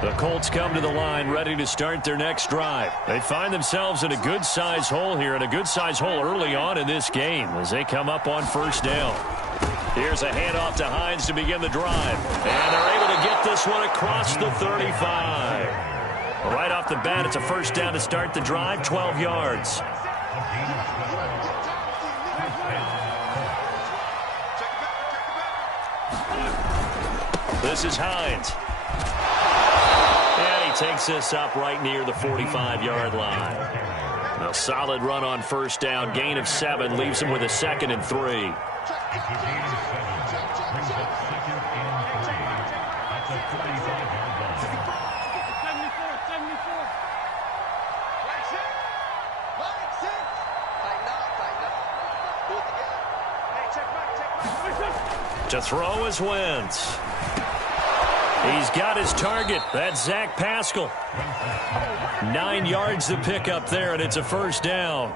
The Colts come to the line ready to start their next drive. They find themselves in a good-sized hole here, and a good-sized hole early on in this game as they come up on first down. Here's a handoff to Hines to begin the drive. And they're able to get this one across the 35. Right off the bat, it's a first down to start the drive, 12 yards. This is Hines. And he takes this up right near the 45-yard line. A solid run on first down. Gain of 7 leaves him with a 2nd and 3. To throw is Wentz. He's got his target. That's Zach Pascal. 9 yards to pick up there, and it's a first down.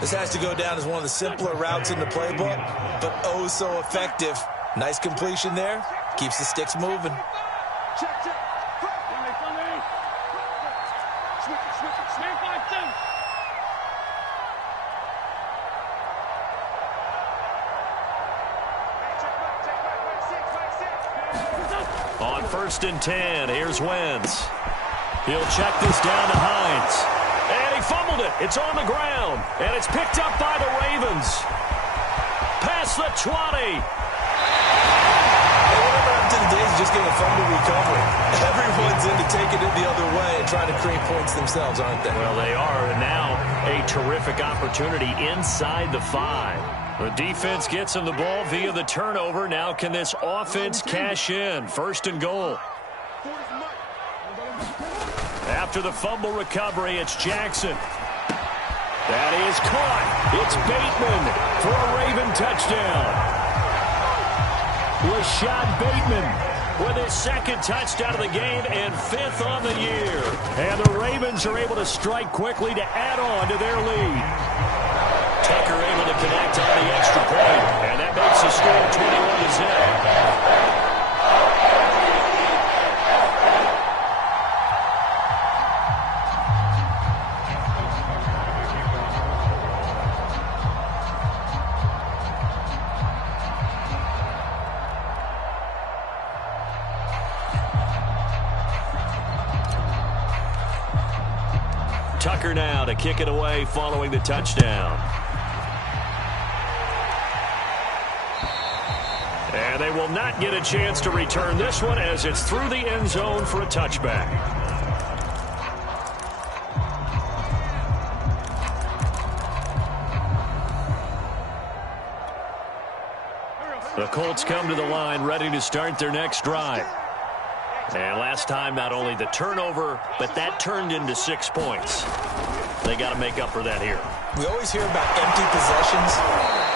This has to go down as one of the simpler routes in the playbook, but oh so effective. Nice completion there. Keeps the sticks moving. On 1st and 10, here's Wentz. He'll check this down to Hines. And he fumbled it. It's on the ground. And it's picked up by the Ravens. Past the 20. Whatever happened to the days of just getting a fumble recovery? Everyone's into taking it the other way and trying to create points themselves, aren't they? Well, they are. And now a terrific opportunity inside the 5. The defense gets him the ball via the turnover. Now can this offense cash in? 1st and goal. After the fumble recovery, it's Jackson. That is caught. It's Bateman for a Raven touchdown. Rashad Bateman with his 2nd touchdown of the game and 5th on the year. And the Ravens are able to strike quickly to add on to their lead. Tucker able to connect on the extra point, and that makes the score 21-0. Tucker now to kick it away following the touchdown. And they will not get a chance to return this one as it's through the end zone for a touchback. The Colts come to the line ready to start their next drive. And last time, not only the turnover, but that turned into 6 points. They got to make up for that here. We always hear about empty possessions,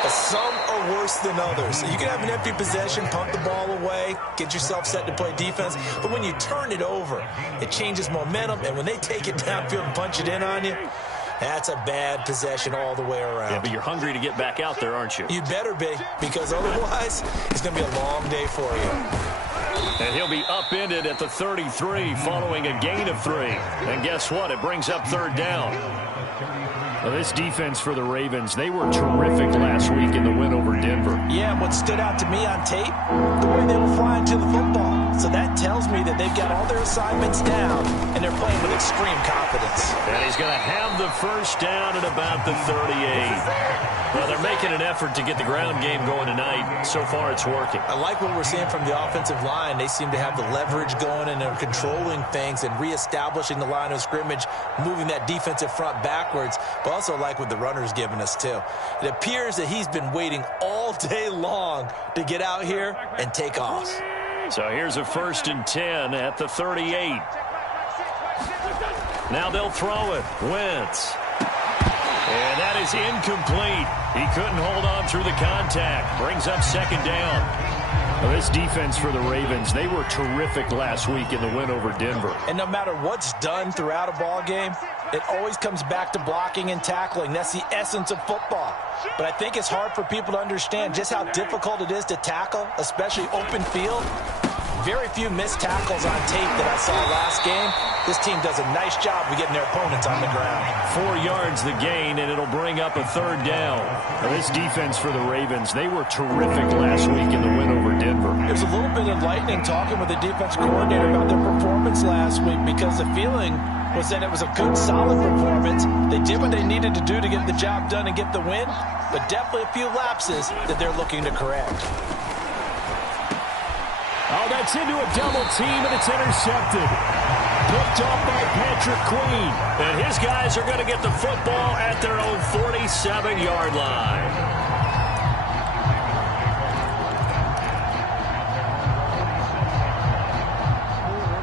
but some are worse than others. You can have an empty possession, pump the ball away, get yourself set to play defense, but when you turn it over, it changes momentum, and when they take it downfield and punch it in on you, that's a bad possession all the way around. Yeah, but you're hungry to get back out there, aren't you? You better be, because otherwise, it's going to be a long day for you. And he'll be upended at the 33 following a gain of 3. And guess what? It brings up 3rd down. Well, this defense for the Ravens, they were terrific last week in the win over Denver. Yeah, what stood out to me on tape, the way they were flying to the football. So that tells me that they've got all their assignments down, and they're playing with extreme confidence. And he's going to have the first down at about the 38. Well, they're making an effort to get the ground game going tonight. So far, it's working. I like what we're seeing from the offensive line. They seem to have the leverage going, and they're controlling things and reestablishing the line of scrimmage, moving that defensive front backwards. But also like what the runner's giving us, too. It appears that he's been waiting all day long to get out here and take off. So here's a 1st and 10 at the 38. Now they'll throw it. Wentz. And that is incomplete. He couldn't hold on through the contact. Brings up 2nd down. Well, this defense for the Ravens, they were terrific last week in the win over Denver. And no matter what's done throughout a ball game, it always comes back to blocking and tackling. That's the essence of football. But I think it's hard for people to understand just how difficult it is to tackle, especially open field. very few missed tackles on tape that I saw last game. This team does a nice job of getting their opponents on the ground. 4 yards the gain, and it'll bring up a third down. Now, this defense for the Ravens, they were terrific last week in the win over Denver. There's a little bit enlightening talking with the defense coordinator about their performance last week, because the feeling was that it was a good, solid performance. They did what they needed to do to get the job done and get the win, but definitely a few lapses that they're looking to correct. Oh, that's into a double team, and it's intercepted. Picked off by Patrick Queen. And his guys are going to get the football at their own 47-yard line.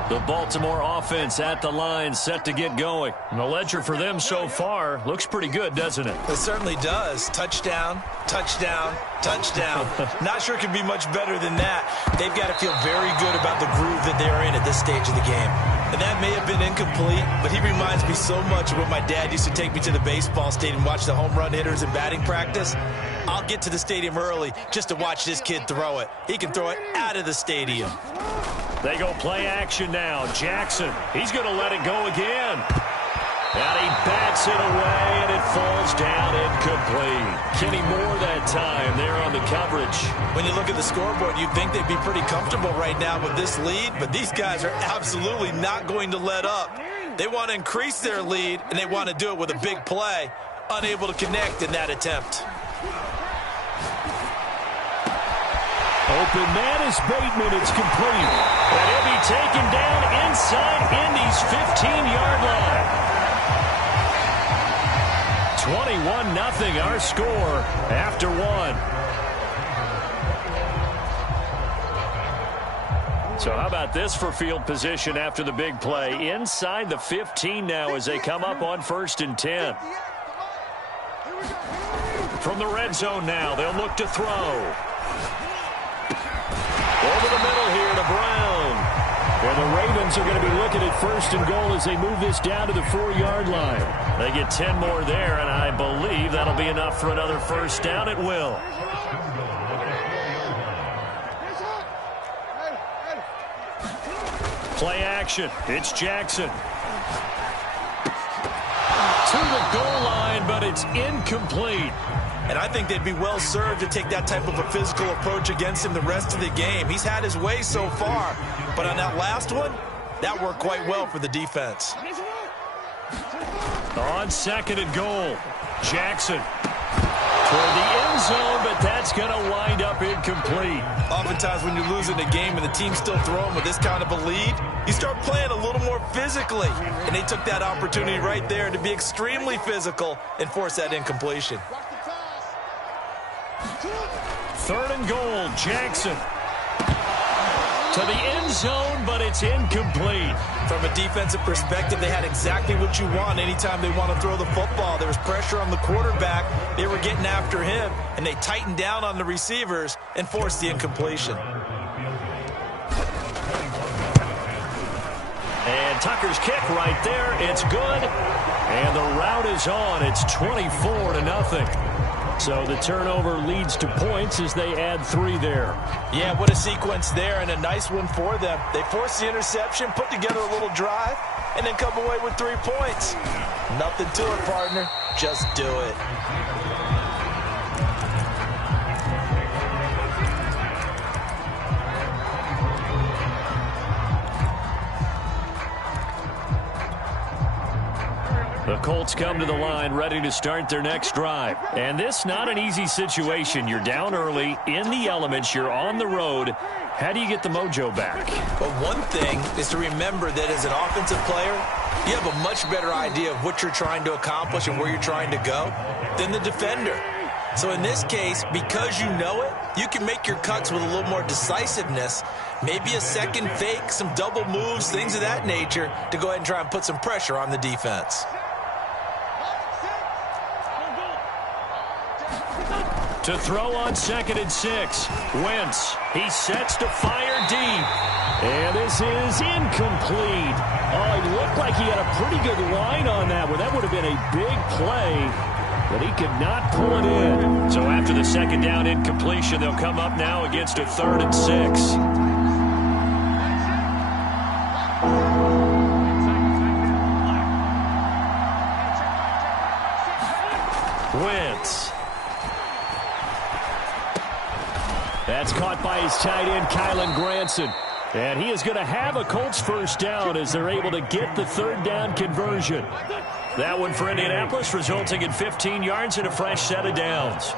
The Baltimore offense at the line, set to get going. And the ledger for them so far looks pretty good, doesn't it? It certainly does. Touchdown, touchdown, touchdown. Not sure it can be much better than that. They've got to feel very good about the groove that they're in at this stage of the game. And that may have been incomplete, but he reminds me so much of when my dad used to take me to the baseball stadium and watch the home run hitters in batting practice. I'll get to the stadium early just to watch this kid throw it. He can throw it out of the stadium. They go play action now. Jackson, he's going to let it go again. And he bats it away, and it falls down incomplete. Kenny Moore that time there on the coverage. When you look at the scoreboard, you'd think they'd be pretty comfortable right now with this lead, but these guys are absolutely not going to let up. They want to increase their lead, and they want to do it with a big play. Unable to connect in that attempt. Open man is Bateman. It's complete. And he'll be taken down inside Indy's 15-yard line. 21-0 our score after one. So how about this for field position after the big play? Inside the 15 now as they come up on 1st and 10. From the red zone now, they'll look to throw. Over the middle here to Brown. And the Ravens are going to be looking at 1st and goal as they move this down to the 4-yard line. They get 10 more there, and I believe that'll be enough for another first down. It will. Play action. It's Jackson. To the goal line, but it's incomplete. And I think they'd be well served to take that type of a physical approach against him the rest of the game. He's had his way so far, but on that last one, that worked quite well for the defense. On 2nd and goal, Jackson toward the end zone, but that's going to wind up incomplete. Oftentimes when you're losing a game and the team's still throwing with this kind of a lead, you start playing a little more physically. And they took that opportunity right there to be extremely physical and force that incompletion. 3rd and goal, Jackson. To the end zone, but it's incomplete. From a defensive perspective, they had exactly what you want anytime they want to throw the football. There was pressure on the quarterback. They were getting after him, and they tightened down on the receivers and forced the incompletion. And Tucker's kick right there. It's good. And the route is on. It's 24-0. So the turnover leads to points as they add 3 there. Yeah, what a sequence there, and a nice one for them. They forced the interception, put together a little drive, and then come away with 3 points. Nothing to it, partner. Just do it. The Colts come to the line ready to start their next drive. And this not an easy situation. You're down early, in the elements, you're on the road. How do you get the mojo back? Well, one thing is to remember that as an offensive player, you have a much better idea of what you're trying to accomplish and where you're trying to go than the defender. So in this case, because you know it, you can make your cuts with a little more decisiveness, maybe a second fake, some double moves, things of that nature, to go ahead and try and put some pressure on the defense. To throw on 2nd and 6. Wentz. He sets to fire deep. And this is incomplete. Oh, it looked like he had a pretty good line on that one. That would have been a big play, but he could not pull it in. So after the 2nd down incompletion, they'll come up now against a 3rd and 6. That's caught by his tight end, Kylen Granson. And he is going to have a Colts first down as they're able to get the third down conversion. That one for Indianapolis, resulting in 15 yards and a fresh set of downs.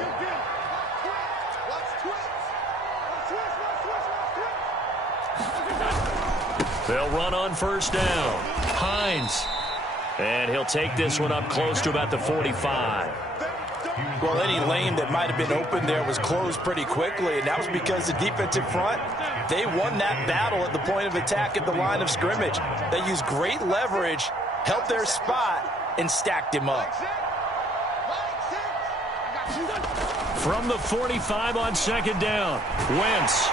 They'll run on first down. Hines. And he'll take this one up close to about the 45. Well, any lane that might have been open there was closed pretty quickly, and that was because the defensive front, they won that battle at the point of attack at the line of scrimmage. They used great leverage, held their spot, and stacked him up. From the 45 on second down, Wentz.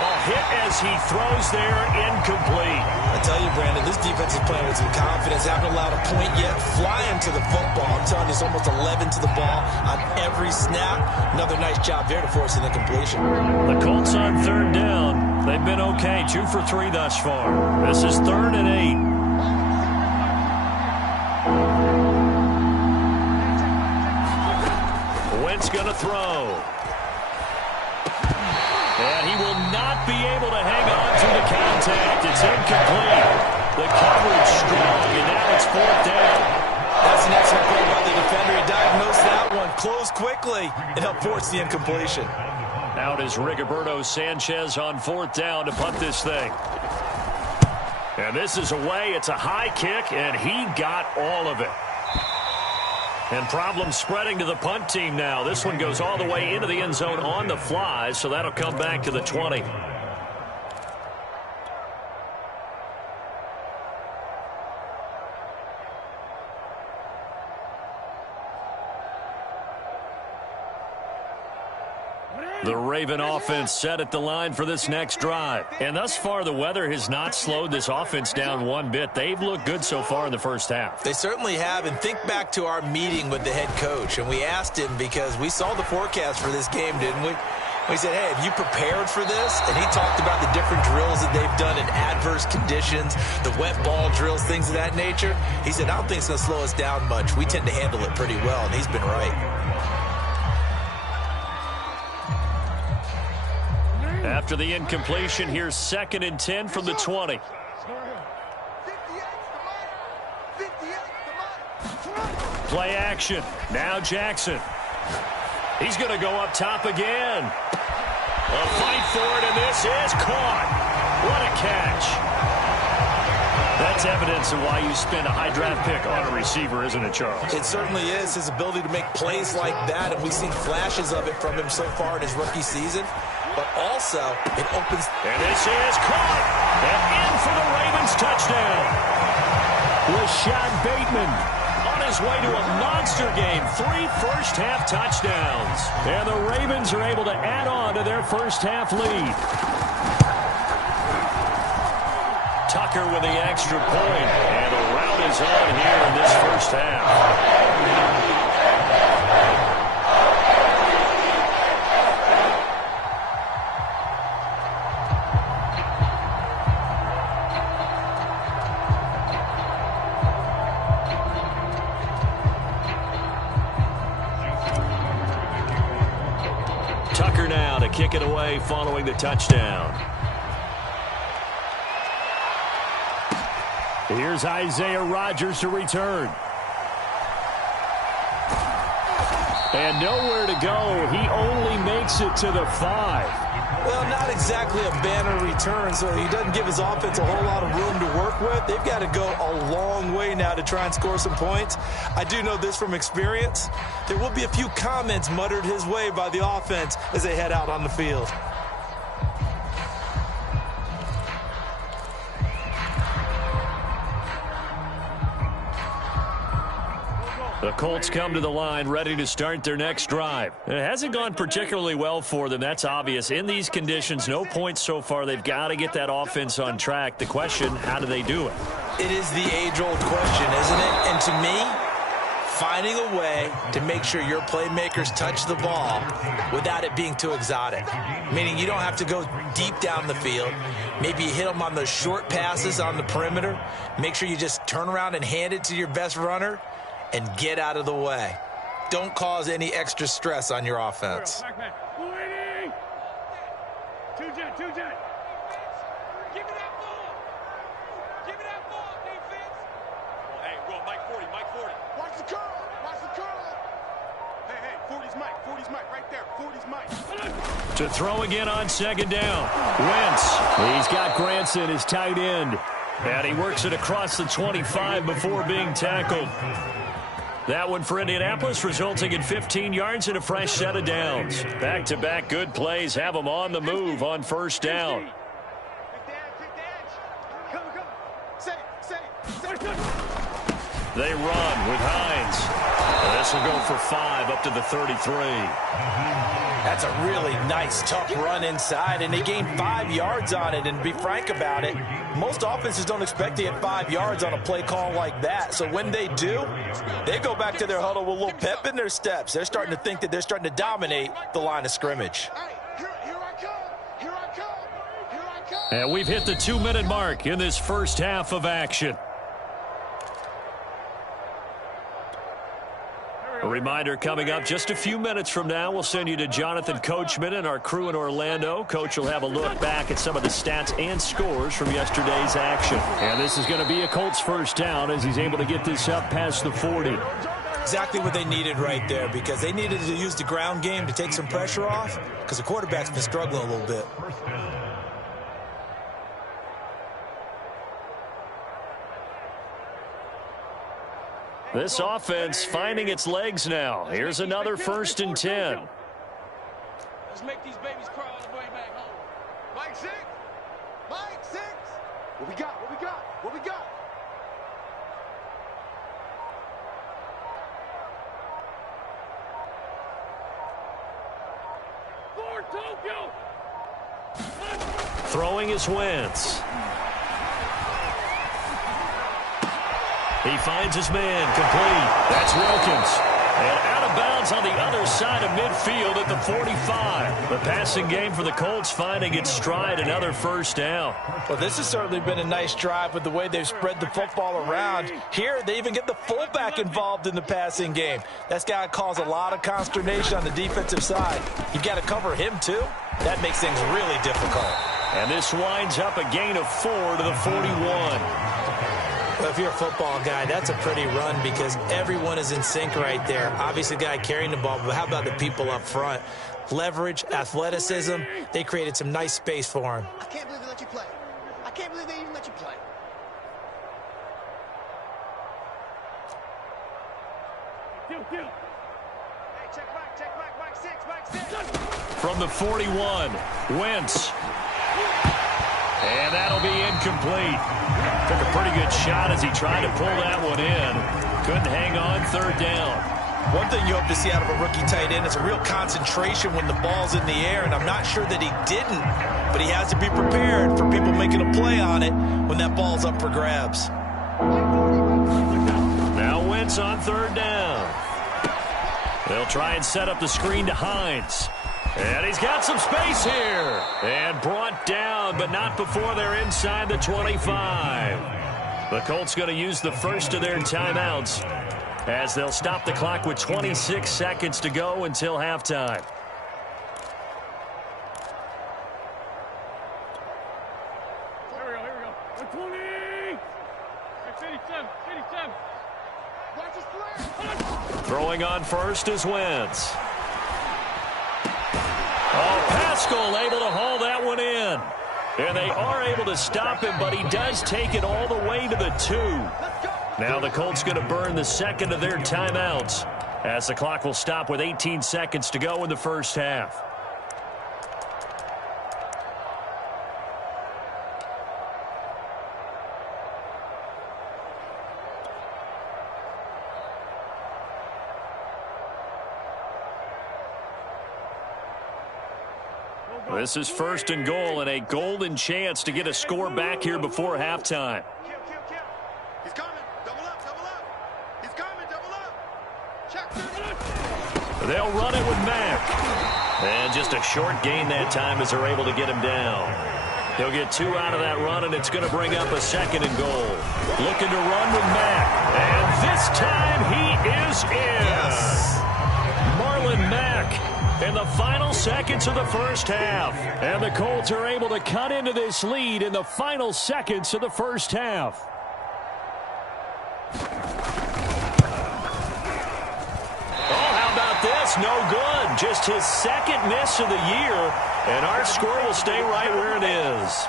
A hit as he throws there, incomplete. I tell you, Brandon, this defense is playing with some confidence. Haven't allowed a point yet. Flying to the football. I'm telling you, it's almost 11 to the ball on every snap. Another nice job there to force an incompletion. The Colts on third down. They've been okay, 2 for 3 thus far. This is 3rd and 8. Wentz going to throw. And he will not be able to hang on to the contact. It's incomplete. The coverage strong, and now it's 4th down. That's an excellent play by the defender. He diagnosed that one, closed quickly, and helped force the incompletion. Out is Rigoberto Sanchez on 4th down to punt this thing. And this is away. It's a high kick, and he got all of it. And problems spreading to the punt team now. This one goes all the way into the end zone on the fly, so that'll come back to the 20. The Raven offense set at the line for this next drive. And thus far, the weather has not slowed this offense down one bit. They've looked good so far in the first half. They certainly have. And think back to our meeting with the head coach. And we asked him, because we saw the forecast for this game, didn't we? We said, hey, have you prepared for this? And he talked about the different drills that they've done in adverse conditions, the wet ball drills, things of that nature. He said, I don't think it's going to slow us down much. We tend to handle it pretty well, and he's been right. After the incompletion, here's 2nd and 10 from the 20. Play action. Now Jackson. He's going to go up top again. A fight for it, and this is caught. What a catch. That's evidence of why you spend a high draft pick on a receiver, isn't it, Charles? It certainly is. His ability to make plays like that, and we've seen flashes of it from him so far in his rookie season. But also, it opens. And this is caught. And in for the Ravens touchdown. Rashad Bateman on his way to a monster game. 3 first-half touchdowns. And the Ravens are able to add on to their first-half lead. Tucker with the extra point. And the rout is on here in this first half. Tucker now to kick it away following the touchdown. Here's Isaiah Rodgers to return. And nowhere to go. He only makes it to the 5. Well, not exactly a banner return, so he doesn't give his offense a whole lot of room to work with. They've got to go a long way now to try and score some points. I do know this from experience. There will be a few comments muttered his way by the offense as they head out on the field. The Colts come to the line ready to start their next drive. It hasn't gone particularly well for them. That's obvious. In these conditions, no points so far. They've got to get that offense on track. The question, how do they do it? It is the age-old question, isn't it? And to me, finding a way to make sure your playmakers touch the ball without it being too exotic. Meaning you don't have to go deep down the field. Maybe you hit them on those short passes on the perimeter. Make sure you just turn around and hand it to your best runner and get out of the way. Don't cause any extra stress on your offense. Two-jet. Give me that ball. Give me that ball, defense. Oh, hey, go, Mike 40. Watch the curl. Hey, 40's Mike right there. 40's Mike. To throw again on second down. Wentz. He's got Granson, his tight end. And he works it across the 25 before being tackled. That one for Indianapolis, resulting in 15 yards and a fresh set of downs. Back-to-back good plays have them on the move on first down. They run with Hines. This will go for 5 up to the 33. That's a really nice, tough run inside, and they gained 5 yards on it. And to be frank about it, most offenses don't expect to get 5 yards on a play call like that. So when they do, they go back to their huddle with a little pep in their steps. They're starting to think that they're starting to dominate the line of scrimmage. And we've hit the 2-minute mark in this first half of action. A reminder coming up just a few minutes from now, we'll send you to Jonathan Coachman and our crew in Orlando. Coach will have a look back at some of the stats and scores from yesterday's action. And this is going to be a Colts first down as he's able to get this up past the 40. Exactly what they needed right there, because they needed to use the ground game to take some pressure off, because the quarterback's been struggling a little bit. This offense finding its legs now. Here's another 1st and 10. Let's make these babies cry all the way back home. Mike 6. What we got? For Tokyo. Throwing is Wentz. He finds his man complete. That's Wilkins. And out of bounds on the other side of midfield at the 45. The passing game for the Colts finding its stride, another first down. Well, this has certainly been a nice drive with the way they've spread the football around. Here, they even get the fullback involved in the passing game. That's got to cause a lot of consternation on the defensive side. You've got to cover him, too. That makes things really difficult. And this winds up a gain of 4 to the 41. Well, if you're a football guy, that's a pretty run because everyone is in sync right there. Obviously, the guy carrying the ball, but how about the people up front? Leverage, athleticism, they created some nice space for him. I can't believe they let you play. I can't believe they even let you play. Hey, check Mike 6. From the 41, Wentz. And that'll be incomplete. Took a pretty good shot as he tried to pull that one in. Couldn't hang on, 3rd down. One thing you hope to see out of a rookie tight end is a real concentration when the ball's in the air, and I'm not sure that he didn't, but he has to be prepared for people making a play on it when that ball's up for grabs. Now Wentz on 3rd down. They'll try and set up the screen to Hines. And he's got some space here. And brought down, but not before they're inside the 25. The Colts going to use the first of their timeouts as they'll stop the clock with 26 seconds to go until halftime. Here we go. 120. 87. Watch his play. Throwing on first is Wentz. Oh, Pascal able to haul that one in. And they are able to stop him, but he does take it all the way to the 2. Now the Colts going to burn the second of their timeouts as the clock will stop with 18 seconds to go in the first half. This is 1st and goal and a golden chance to get a score back here before halftime. He's coming. Double up. He's coming. Double up. Check. They'll run it with Mack. And just a short gain that time as they're able to get him down. He'll get 2 out of that run, and it's going to bring up a 2nd and goal. Looking to run with Mack. And this time he is in. Yes. Marlon Mack in the final seconds of the first half. And the Colts are able to cut into this lead in the final seconds of the first half. Oh, how about this? No good. Just his second miss of the year. And our score will stay right where it is.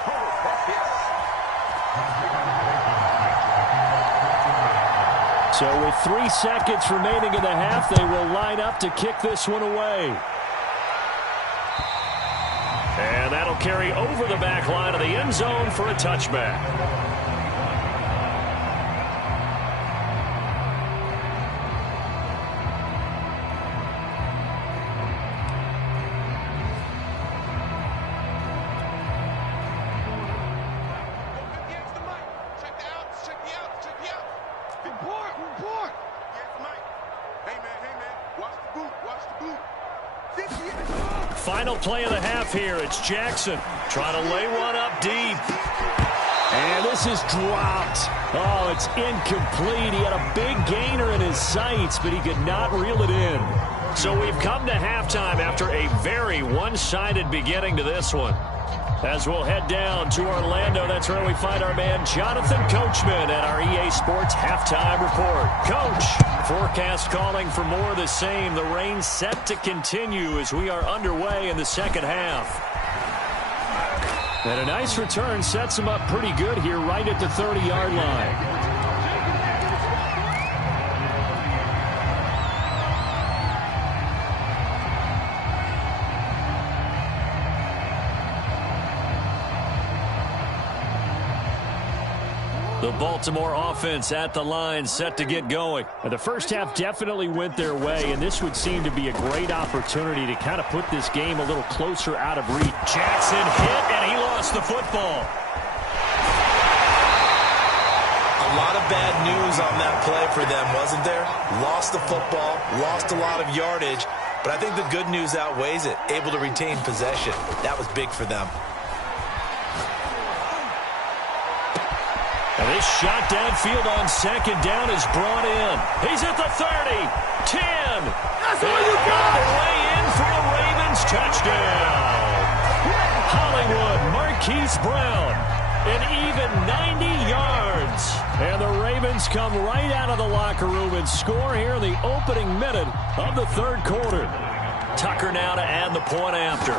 So with 3 seconds remaining in the half, they will line up to kick this one away. And that'll carry over the back line of the end zone for a touchback. Final play of the half here. It's Jackson trying to lay one up deep. And this is dropped. Oh, it's incomplete. He had a big gainer in his sights, but he could not reel it in. So we've come to halftime after a very one-sided beginning to this one. As we'll head down to Orlando, that's where we find our man Jonathan Coachman at our EA Sports Halftime Report. Coach, forecast calling for more of the same. The rain set to continue as we are underway in the second half. And a nice return sets him up pretty good here right at the 30-yard line. The Baltimore offense at the line, set to get going. The first half definitely went their way, and this would seem to be a great opportunity to kind of put this game a little closer out of reach. Jackson hit, and he lost the football. A lot of bad news on that play for them, wasn't there? Lost the football, lost a lot of yardage, but I think the good news outweighs it. Able to retain possession. That was big for them. And this shot downfield on second down is brought in. He's at the 30, 10. That's all you got. Way in for a Ravens touchdown. Hollywood Marquise Brown, an even 90 yards. And the Ravens come right out of the locker room and score here in the opening minute of the third quarter. Tucker now to add the point after.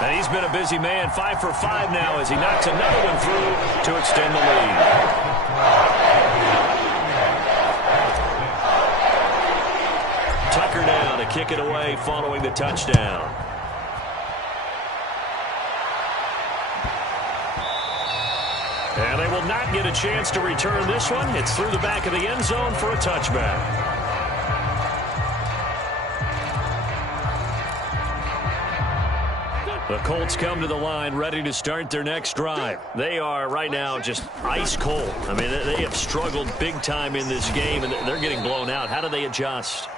And he's been a busy man, 5 for 5 now as he knocks another one through to extend the lead. Tucker now to kick it away following the touchdown. And they will not get a chance to return this one. It's through the back of the end zone for a touchback. The Colts come to the line ready to start their next drive. They are right now just ice cold. I mean, they have struggled big time in this game, and they're getting blown out. How do they adjust?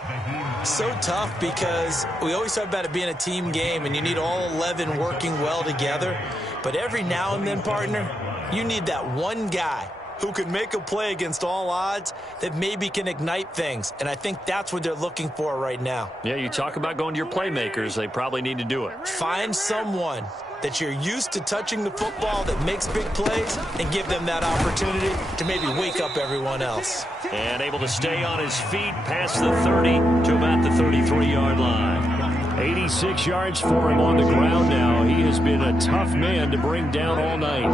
So tough because we always talk about it being a team game, and you need all 11 working well together. But every now and then, partner, you need that one guy who can make a play against all odds that maybe can ignite things. And I think that's what they're looking for right now. Yeah, you talk about going to your playmakers. They probably need to do it. Find someone that you're used to touching the football that makes big plays and give them that opportunity to maybe wake up everyone else. And able to stay on his feet past the 30 to about the 33-yard line. 86 yards for him on the ground now. He has been a tough man to bring down all night.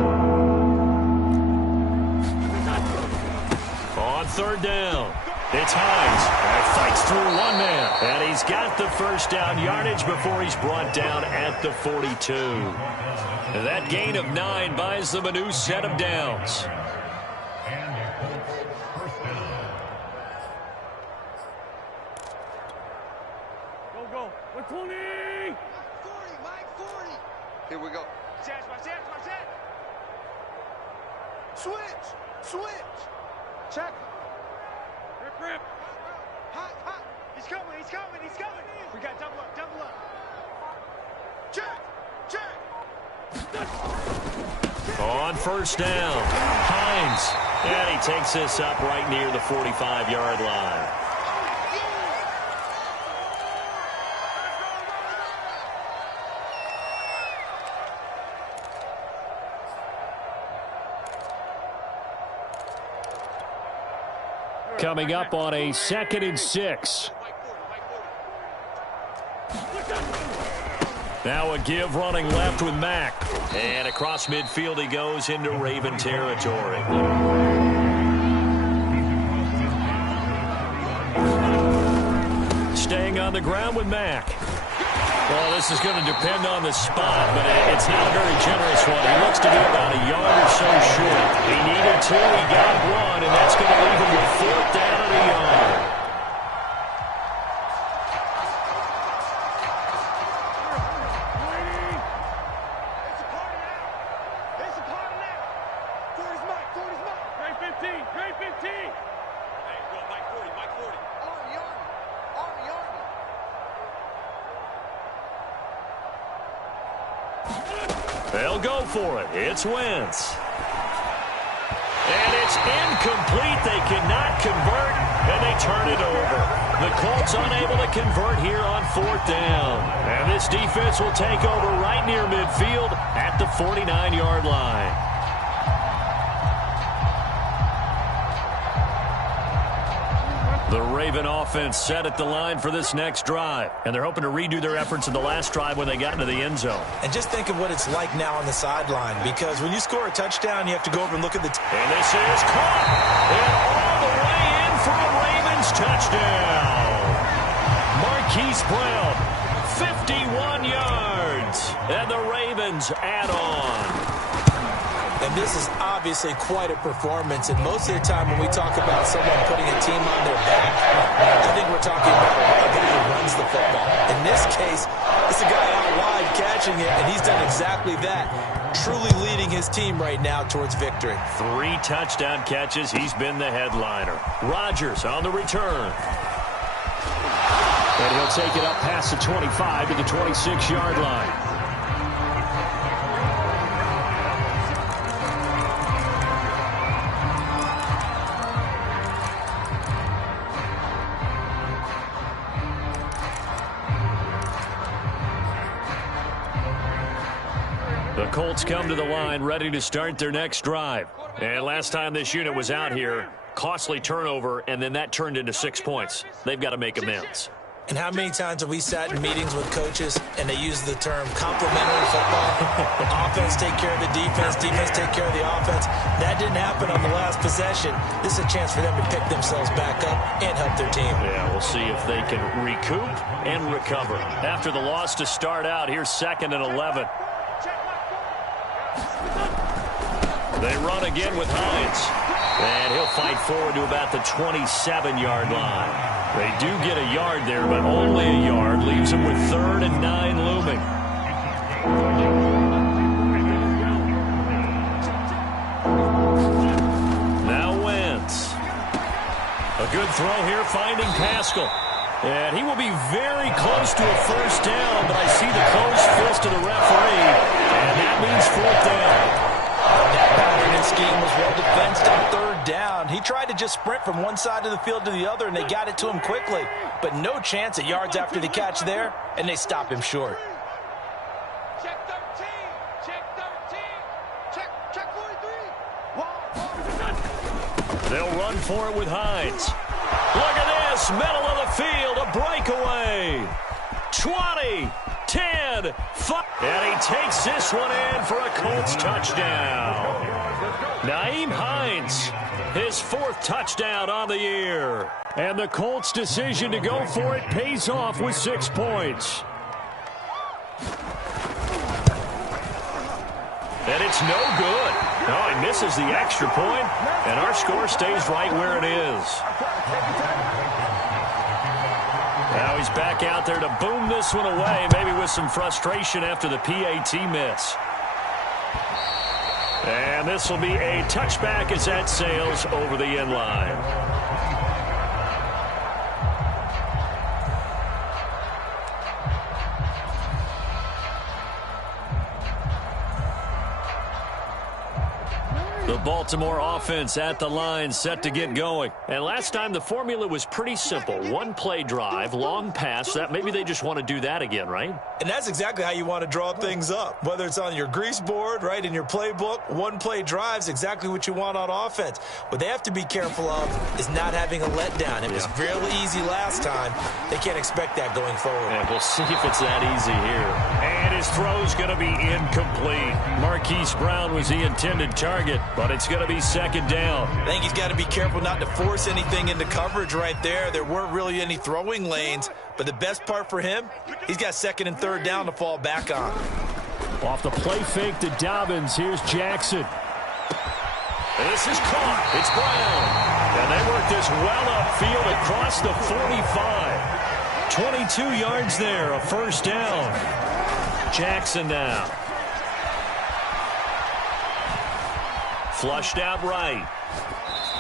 On third down, it's Hines. And fights through one man. And he's got the first down yardage before he's brought down at the 42. That gain of 9 buys them a new set of downs. Go. 120. Mike 40. Here we go. Watch that. Switch. Check. Rip. Hot. He's coming. We got double up. Check. On first down, Hines. And he takes this up right near the 45-yard line. Coming up on a 2nd and 6. Now a give running left with Mack. And across midfield he goes into Raven territory. Staying on the ground with Mack. Well, this is going to depend on the spot, but it's not a very generous one. He looks to be about a yard or so short. He needed 2, he got 1, and that's going to leave him with 4th down at a yard. They'll go for it. It's Wentz. And it's incomplete. They cannot convert, and they turn it over. The Colts unable to convert here on 4th down. And this defense will take over right near midfield at the 49-yard line. The Raven offense set at the line for this next drive, and they're hoping to redo their efforts in the last drive when they got into the end zone. And just think of what it's like now on the sideline, because when you score a touchdown, you have to go over and look at the... And this is caught, and all the way in for a Ravens touchdown. Marquise Brown, 51 yards, and the Ravens add on. And this is obviously quite a performance. And most of the time when we talk about someone putting a team on their back, I think we're talking about a guy who runs the football. In this case, it's a guy out wide catching it, and he's done exactly that, truly leading his team right now towards victory. 3 touchdown catches. He's been the headliner. Rodgers on the return. And he'll take it up past the 25 to the 26-yard line. The Colts come to the line ready to start their next drive. And last time this unit was out here, costly turnover, and then that turned into 6 points. They've got to make amends. And how many times have we sat in meetings with coaches and they use the term complementary football? Offense take care of the defense, defense take care of the offense. That didn't happen on the last possession. This is a chance for them to pick themselves back up and help their team. Yeah, we'll see if they can recoup and recover. After the loss to start out, here's 2nd and 11. They run again with Hines. And he'll fight forward to about the 27-yard line. They do get a yard there, but only a yard. Leaves them with 3rd and 9 looming. Now Wentz. A good throw here, finding Pascal. And he will be very close to a 1st down, but I see the closed fist of the referee, and that means 4th down. That pattern and scheme was well defensed on 3rd down. He tried to just sprint from one side of the field to the other, and they got it to him quickly. But no chance at yards after the catch there, and they stop him short. Check 13. Check 13. Check 43. They'll run for it with Hines. Look at this, middle of the field, a breakaway. 20, 10, 5. And he takes this one in for a Colts touchdown. Nyheim Hines, his 4th touchdown on the year. And the Colts' decision to go for it pays off with 6 points. And it's no good. No, he misses the extra point, and our score stays right where it is. Now he's back out there to boom this one away, maybe with some frustration after the PAT miss. And this will be a touchback as that sails over the end line. The Baltimore offense at the line, set to get going. And last time the formula was pretty simple. One play drive, long pass. That maybe they just want to do that again, right? And that's exactly how you want to draw things up. Whether it's on your grease board, right, in your playbook, one play drives exactly what you want on offense. What they have to be careful of is not having a letdown. It was real easy last time. They can't expect that going forward. And we'll see if it's that easy here. And his throw's going to be incomplete. Marquise Brown was the intended target, but it's going to be second down. I think he's got to be careful not to force anything into coverage right there. There weren't really any throwing lanes, but the best part for him, he's got second and third down to fall back on. Off the play fake to Dobbins, here's Jackson. And this is caught. It's Brown. And they work this well upfield across the 45. 22 yards there, a first down. Jackson now. Flushed out right.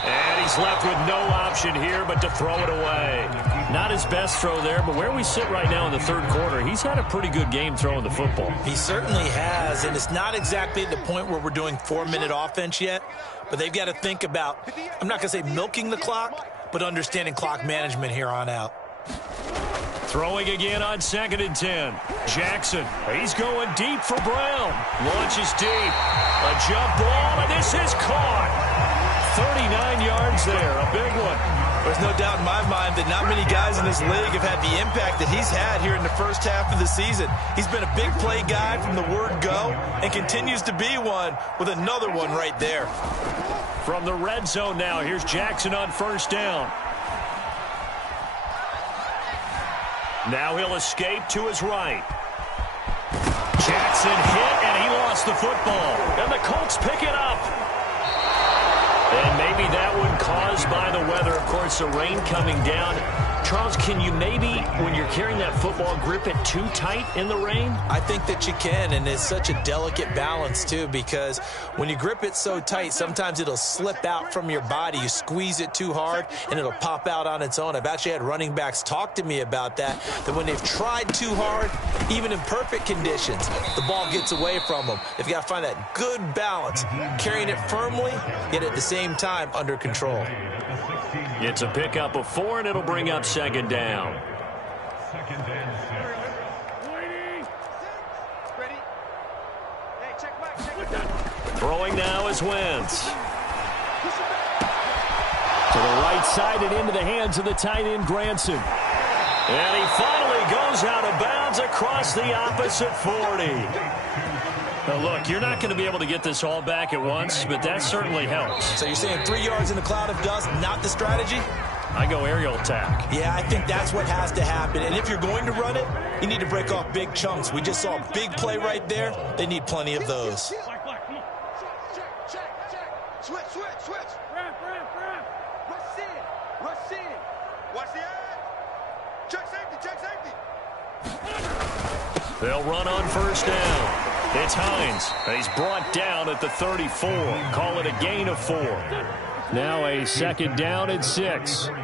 And he's left with no option here but to throw it away. Not his best throw there, but where we sit right now in the third quarter, he's had a pretty good game throwing the football. He certainly has, and it's not exactly at the point where we're doing 4-minute offense yet, but they've got to think about, I'm not going to say milking the clock, but understanding clock management here on out. Throwing again on 2nd and 10. Jackson, he's going deep for Brown. Launches deep. A jump ball, and this is caught. 39 yards there, a big one. There's no doubt in my mind that not many guys in this league have had the impact that he's had here in the first half of the season. He's been a big play guy from the word go and continues to be one with another one right there. From the red zone now, here's Jackson on first down. Now he'll escape to his right. Jackson hit, and he lost the football. And the Colts pick it up. And maybe that one caused by the weather. Of course, the rain coming down. Charles, can you maybe, when you're carrying that football, grip it too tight in the rain? I think that you can, and it's such a delicate balance, too, because when you grip it so tight, sometimes it'll slip out from your body. You squeeze it too hard, and it'll pop out on its own. I've actually had running backs talk to me about that when they've tried too hard, even in perfect conditions, the ball gets away from them. They've got to find that good balance, carrying it firmly, yet at the same time under control. It's a pickup of 4, and it'll bring up second down. Throwing now is Wentz. To the right side and into the hands of the tight end, Granson. And he finally goes out of bounds across the opposite 40. Now, look, you're not going to be able to get this all back at once, but that certainly helps. So you're saying 3 yards in a cloud of dust, not the strategy? I go aerial attack. Yeah, I think that's what has to happen. And if you're going to run it, you need to break off big chunks. We just saw a big play right there. They need plenty of those. Check. Switch. Rush in. Watch the edge. Check safety. They'll run on first down. It's Hines. He's brought down at the 34. Call it a gain of 4. Now a second down and 6. Check.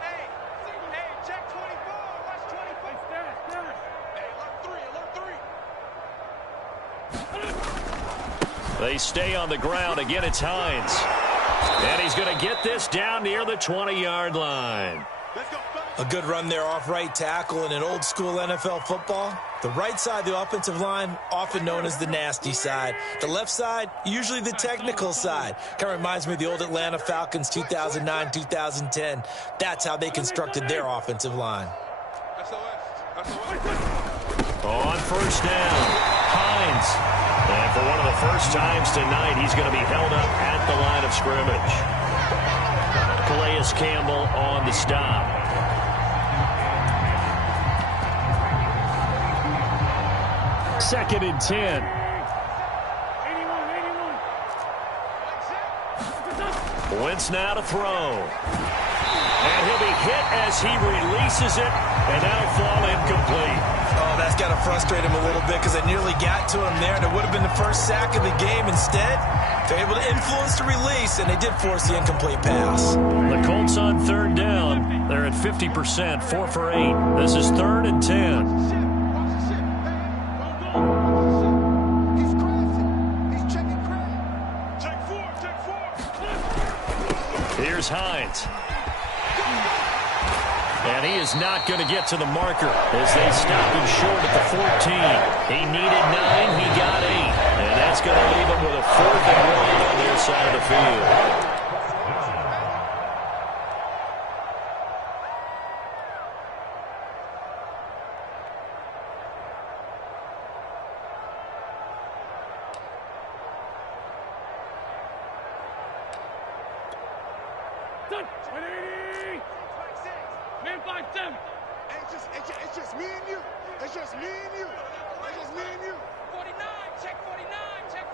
Hey, check 24. Watch 24. Hey, alert 3. They stay on the ground. Again, it's Hines. And he's going to get this down near the 20-yard line. A good run there off right tackle in an old school NFL football. The right side of the offensive line, often known as the nasty side. The left side, usually the technical side. Kind of reminds me of the old Atlanta Falcons 2009, 2010. That's how they constructed their offensive line. On first down, Hines. And for one of the first times tonight, he's going to be held up at the line of scrimmage. Calais Campbell on the stop. Second and 10. Wentz now to throw. And he'll be hit as he releases it, and that'll fall incomplete. Oh, that's got to frustrate him a little bit because I nearly got to him there, and it would have been the first sack of the game. Instead, They're able to influence the release, and they did force the incomplete pass. The Colts on third down. They're at 50%, 4 for 8. This is 3rd and 10. Here's Hines. And he is not going to get to the marker as they stop him short at the 14. He needed 9. He got 8. And that's going to leave him with a 4th and 1 on their side of the field. It's just me and you. It's just me and you. It's just me and you. 49, check 49, check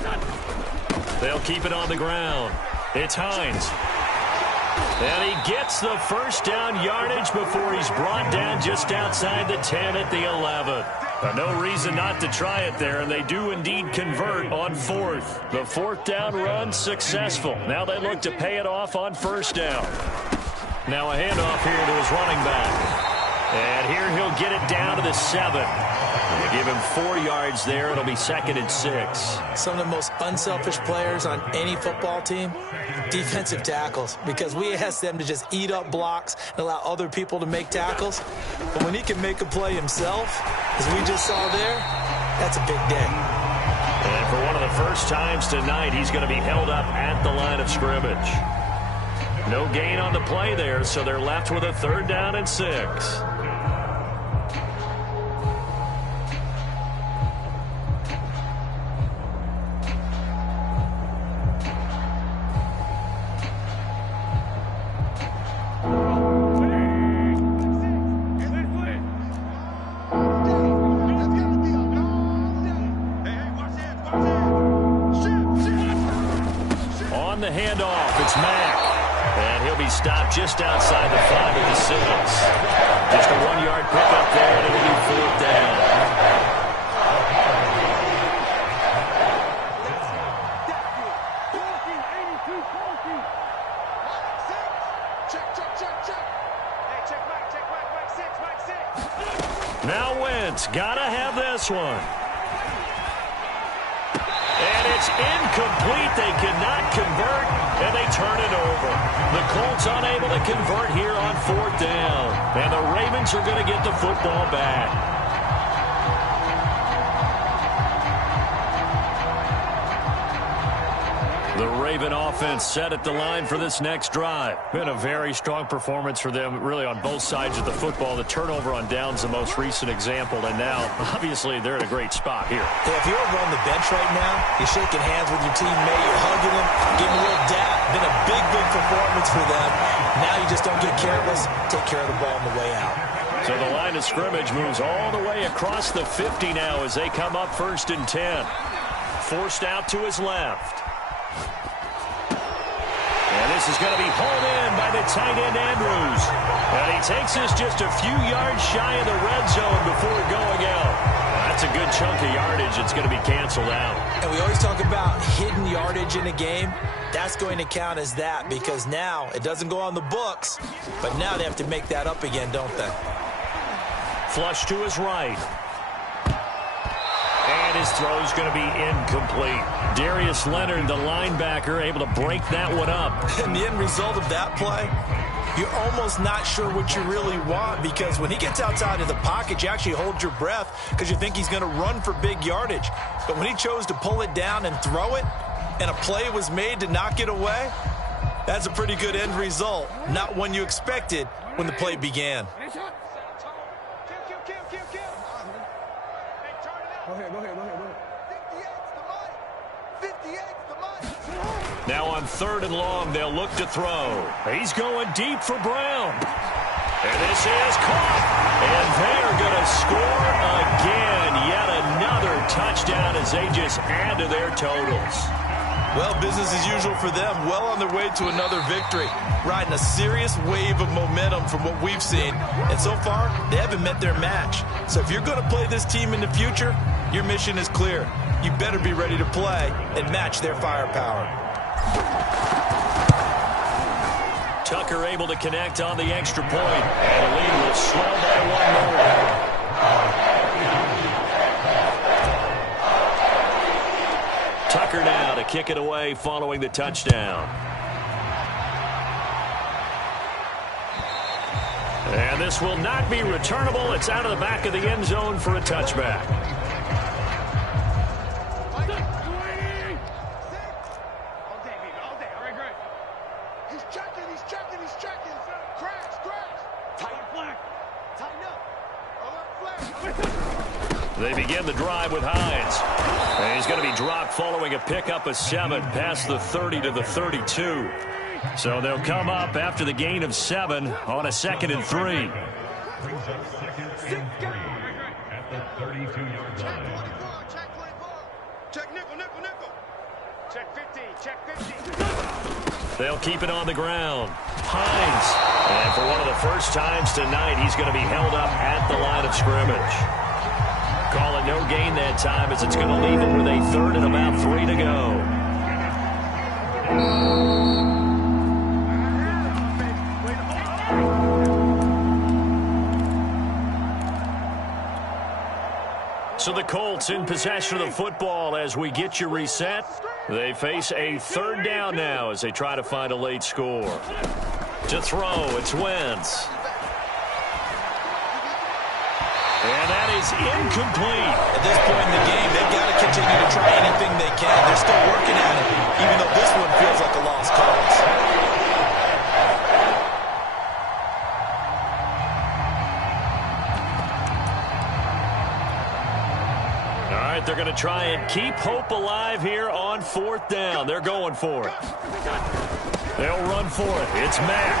49. They'll keep it on the ground. It's Hines. And he gets the first down yardage before he's brought down just outside the 10 at the 11. No reason not to try it there, and they do indeed convert on 4th. The 4th down run successful. Now they look to pay it off on 1st down. Now a handoff here to his running back. And here he'll get it down to the 7. They give him 4 yards there. It'll be 2nd and 6. Some of the most unselfish players on any football team, defensive tackles, because we ask them to just eat up blocks and allow other people to make tackles. But when he can make a play himself, as we just saw there, that's a big day. And for one of the first times tonight, he's going to be held up at the line of scrimmage. No gain on the play there, so they're left with a 3rd down and 6. On the handoff, it's Mack. And he'll be stopped just outside the 5 of the 6. Just a 1-yard pickup there, and it'll be 4th down. Now Wentz, gotta have this one. And it's incomplete. They cannot convert, and they turn it over. The Colts unable to convert here on 4th down. And the Ravens are going to get the football back. The Raven offense set at the line for this next drive. Been a very strong performance for them, really, on both sides of the football. The turnover on downs, the most recent example, and now, obviously, they're in a great spot here. Yeah, if you're over on the bench right now, you're shaking hands with your teammate, you're hugging him, giving a little dap. Been a big, big performance for them. Now you just don't get careless. Take care of the ball on the way out. So the line of scrimmage moves all the way across the 50 now as they come up 1st and 10. Forced out to his left. And this is going to be hauled in by the tight end, Andrews. And he takes this just a few yards shy of the red zone before going out. That's a good chunk of yardage. It's going to be canceled out. And we always talk about hidden yardage in a game. That's going to count as that because now it doesn't go on the books, but now they have to make that up again, don't they? Flush to his right. And his throw is going to be incomplete. Darius Leonard, the linebacker, able to break that one up. And the end result of that play, you're almost not sure what you really want because when he gets outside of the pocket, you actually hold your breath because you think he's going to run for big yardage. But when he chose to pull it down and throw it, and a play was made to knock it away, that's a pretty good end result. Not one you expected when the play began. Now on 3rd and long, they'll look to throw. He's going deep for Brown. And this is caught. And they're going to score again. Yet another touchdown as they just add to their totals. Well, business as usual for them. Well on their way to another victory. Riding a serious wave of momentum from what we've seen. And so far, they haven't met their match. So if you're going to play this team in the future, your mission is clear. you better be ready to play and match their firepower. Tucker able to connect on the extra point, and the lead will swell by one more. Tucker now to kick it away following the touchdown. And this will not be returnable. It's out of the back of the end zone for a touchback. They begin the drive with Hines. And he's going to be dropped following a pickup of 7 past the 30 to the 32. So they'll come up after the gain of 7 on a 2nd and 3. Brings up 2nd and 3 at the 32-yard line. Check 24. Check nickel, nickel, nickel. Check 15. Check 15. They'll keep it on the ground. Hines. And for one of the first times tonight, he's going to be held up at the line of scrimmage. Call it no gain that time as it's going to leave it with a 3rd and about 3 to go. So the Colts in possession of the football as we get you reset. They face a 3rd down now as they try to find a late score. To throw, it's Wentz. And that is incomplete. At this point in the game, they've got to continue to try anything they can. They're still working at it, even though this one feels like a lost cause. All right, they're going to try and keep hope alive here on 4th down. They're going for it. They'll run for it. It's Mack.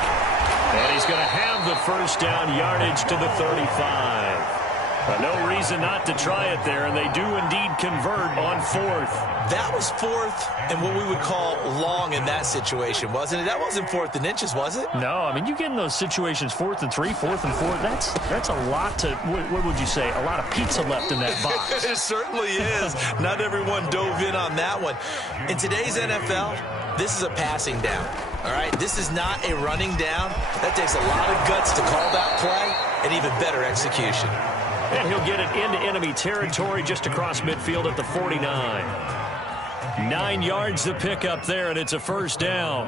And he's going to have the 1st down yardage to the 35. But no reason not to try it there, and they do indeed convert on 4th. That was 4th and what we would call long in that situation, wasn't it? That wasn't 4th and inches, was it? No, I mean, you get in those situations 4th and 3, 4th and 4. That's a lot to, what would you say, a lot of pizza left in that box. It certainly is. Not everyone dove in on that one. In today's NFL, this is a passing down. All right, this is not a running down. That takes a lot of guts to call that play and even better execution. And he'll get it into enemy territory just across midfield at the 49. 9 yards to pick up there, and it's a 1st down.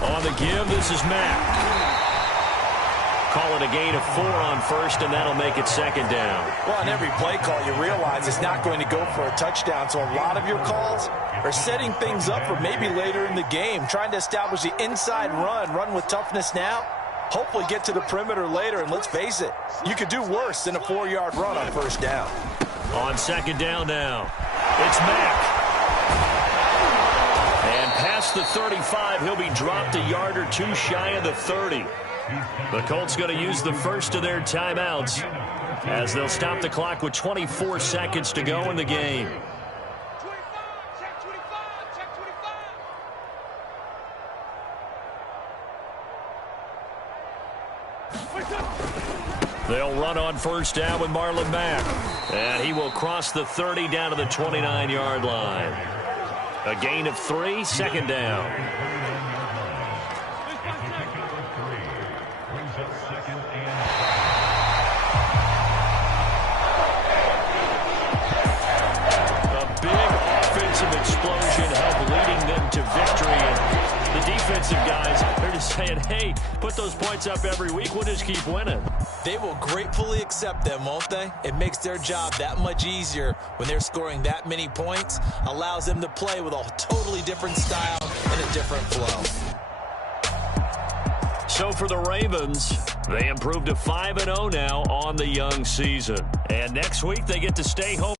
On the give, this is Mack. Call it a gain of 4 on 1st, and that'll make it 2nd down. Well, on every play call, you realize it's not going to go for a touchdown, so a lot of your calls are setting things up for maybe later in the game, trying to establish the inside run with toughness now, hopefully get to the perimeter later, and let's face it, you could do worse than a 4-yard run on 1st down. On 2nd down now, it's Mack. And past the 35, he'll be dropped a yard or 2 shy of the 30. The Colts going to use the first of their timeouts as they'll stop the clock with 24 seconds to go in the game. 25. Check 25. Check 25. They'll run on 1st down with Marlon Mack. And he will cross the 30 down to the 29-yard line. A gain of 3, 2nd down. Explosion help leading them to victory, and the defensive guys, they're just saying, hey, put those points up every week, we'll just keep winning. They will gratefully accept them, won't they? It makes their job that much easier when they're scoring that many points, allows them to play with a totally different style and a different flow. So for the Ravens, they improved to 5-0 now on the young season, and next week they get to stay home.